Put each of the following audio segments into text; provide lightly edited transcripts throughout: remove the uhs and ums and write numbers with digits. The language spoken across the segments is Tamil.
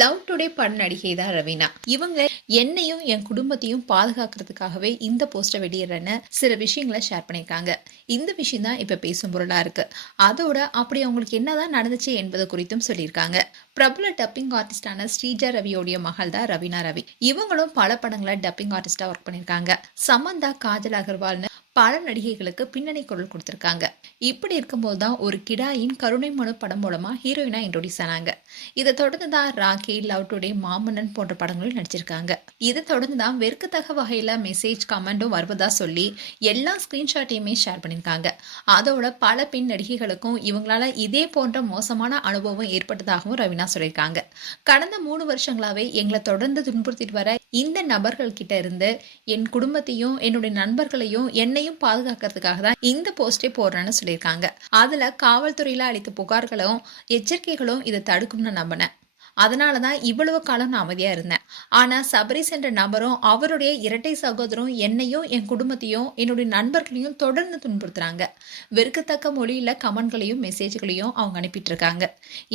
லவ் டுடே பட நடிகை தான் ரவீனா. இவங்க என்னையும் என் குடும்பத்தையும் பாதுகாக்கிறதுக்காகவே இந்த போஸ்டர் வெளியிடறேன்னு சில விஷயங்களை ஷேர் பண்ணியிருக்காங்க. இந்த விஷயம் தான் இப்ப பேசும் பொருளா இருக்கு. அதோட அப்படி அவங்களுக்கு என்னதான் நடந்துச்சு என்பது குறித்தும் சொல்லியிருக்காங்க. பிரபல டப்பிங் ஆர்டிஸ்டான ஸ்ரீஜா ரவியோடைய மகள் தான் ரவீனா ரவி. இவங்களும் பல படங்களை டப்பிங் ஆர்டிஸ்டா ஒர்க் பண்ணியிருக்காங்க. சமந்தா, காஜல் அகர்வால்னு பல நடிகைகளுக்கு பின்னணி குரல் கொடுத்திருக்காங்க. இப்படி இருக்கும்போது தான் ஒரு கிடாயின் கருணை மனு படம் மூலமா ஹீரோயினா இன்ட்ரோடியூஸ் ஆனாங்க. இதை தொடர்ந்து தான் ராக்கி, லவ் டுடே, மாமன்னன் போன்ற படங்களும் நடிச்சிருக்காங்க. இதை தொடர்ந்து தான் வெறுக்கத்தக்க வகையில மெசேஜ், கமெண்டும் வருவதா சொல்லி எல்லா ஸ்கிரீன்ஷாட்டையுமே ஷேர் பண்ணியிருக்காங்க. அதோட பல பெண் நடிகைகளுக்கும் இவங்களால இதே போன்ற மோசமான அனுபவம் ஏற்பட்டதாகவும் ரவீனா சொல்லியிருக்காங்க. கடந்த 3 வருஷங்களாவே எங்களை தொடர்ந்து துன்புறுத்திட்டு வர இந்த நபர்கள் கிட்ட இருந்து என் குடும்பத்தையும் என்னுடைய நண்பர்களையும் என்னையும் பாதுகாக்கிறதுக்காக தான் இந்த போஸ்டே போடுறேன்னு சொல்லியிருக்காங்க. அதுல காவல்துறையில அளித்த புகார்களும் எச்சரிக்கைகளும் இதை தடுக்கும்னு நம்பினேன். அதனாலதான் இவ்வளவு காலம் நான் அமைதியா இருந்தேன். ஆனா சபரிஸ் என்ற நபரும் அவருடைய இரட்டை சகோதரும் என்னையும் என் குடும்பத்தையும் என்னுடைய நண்பர்களையும் தொடர்ந்து துன்புறுத்துறாங்க. வெறுக்கத்தக்க மொழியில கமெண்ட்களையும் மெசேஜ்களையும் அவங்க அனுப்பிட்டு இருக்காங்க.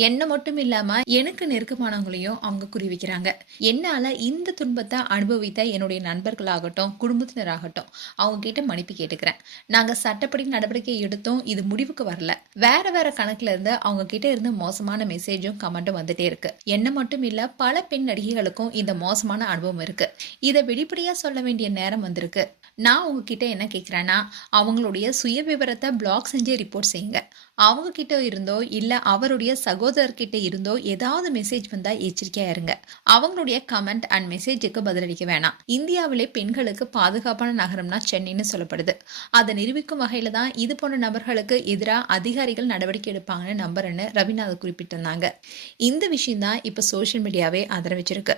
என்ன மட்டும் இல்லாம எனக்கு நெருக்கமானவங்களையும் அவங்க குறிவிக்கிறாங்க. என்னால இந்த துன்பத்தை அனுபவித்த என்னுடைய நண்பர்களாகட்டும், குடும்பத்தினராகட்டும் அவங்க கிட்ட மன்னிப்பு கேட்டுக்கிறேன். நாங்க சட்டப்படி நடவடிக்கை எடுத்தோம், இது முடிவுக்கு வரல. வேற வேற கணக்குல இருந்து அவங்க கிட்ட இருந்து மோசமான மெசேஜும் கமெண்ட்டும் வந்துட்டே இருக்கு. என்ன மட்டும் இல்ல, பல பெண் நடிகைகளுக்கும் இந்த மோசமான அனுபவம் இருக்கு. இதை வெளிப்படையா சொல்ல வேண்டிய நேரம் வந்திருக்கு. நான் உங்ககிட்ட என்ன கேட்கிறேன்னா, அவங்களுடைய சுய விவரத்தை பிளாக் செஞ்சு ரிப்போர்ட் செய்யுங்க. அவங்க கிட்ட இருந்தோ இல்ல அவருடைய சகோதரர்கிட்ட இருந்தோ ஏதாவது மெசேஜ் வந்தா எச்சரிக்கையா இருங்க. அவங்களுடைய கமெண்ட் அண்ட் மெசேஜுக்கு பதிலளிக்க வேணாம். இந்தியாவிலே பெண்களுக்கு பாதுகாப்பான நகரம்னா சென்னைன்னு சொல்லப்படுது. அதை நிரூபிக்கும் வகையில தான் இது போன்ற நபர்களுக்கு எதிராக அதிகாரிகள் நடவடிக்கை எடுப்பாங்கன்னு நம்புறேன்னு ரவீனா அதை குறிப்பிட்டிருந்தாங்க. இந்த விஷயம் தான் இப்ப சோசியல் மீடியாவே ஆதரவிச்சிருக்கு.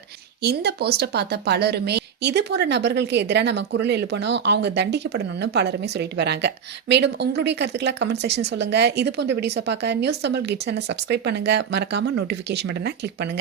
இந்த போஸ்டை பார்த்த பலருமே இது போன்ற நபர்களுக்கு எதிராக நம்ம குரல் எழுப்பணும், அவங்க தண்டிக்கப்படணும்னு பலருமே சொல்லிட்டு வராங்க. மேலும் உங்களுடைய கருத்துக்களை கமெண்ட் செக்ஷன் சொல்லுங்க. இது போன்ற வீடியோஸை பார்க்க நியூஸ் தமிழ் கிட்ஸ் சப்ஸ்கிரைப் பண்ணுங்க. மறக்காம நோட்டிஃபிகேஷன் பட்டனை கிளிக் பண்ணுங்க.